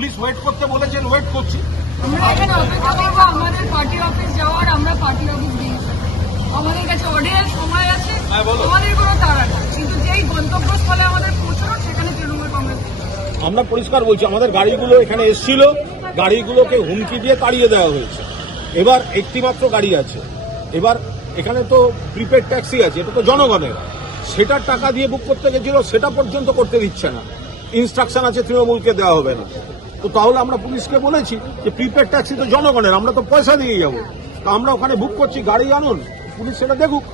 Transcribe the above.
Police wait করতে বলেছেন wait করছি। আমরা এখানে অপেক্ষা করব আমাদের পার্টি অফিস যাওয়ার আমরা পার্টি অফিস দিয়েছি আমাদের কাছে অডিয়েন্স সময় আছে হ্যাঁ, আমাদের কোনো তাড়া না কিন্তু যেই গন্তব্যস্থলে আমাদের পৌঁছানো সেখানে তৃণমূল কংগ্রেস আমরা পরিষ্কার বলছি আমাদের গাড়িগুলো এখানে এসেছিল গাড়িগুলোকে হুমকি দিয়ে তাড়িয়ে দেওয়া হয়েছে। এবার একটি মাত্র গাড়ি আছে। এবার এখানে তো প্রিপেড ট্যাক্সি আছে এটা তো জনগণের। সেটার টাকা দিয়ে বুক করতে গেছিল সেটা পর্যন্ত করতে দিচ্ছে না। ইনস্ট্রাকশন আছে তৃণমূলকে দেওয়া হবে না। তো তাহলে আমরা পুলিশকে বলেছি যে প্রিপেড ট্যাক্সি তো জনগণের, আমরা তো পয়সা দিয়ে যাব। তো আমরা ওখানে বুক করছি, গাড়ি আনুন, পুলিশ সেটা দেখুক।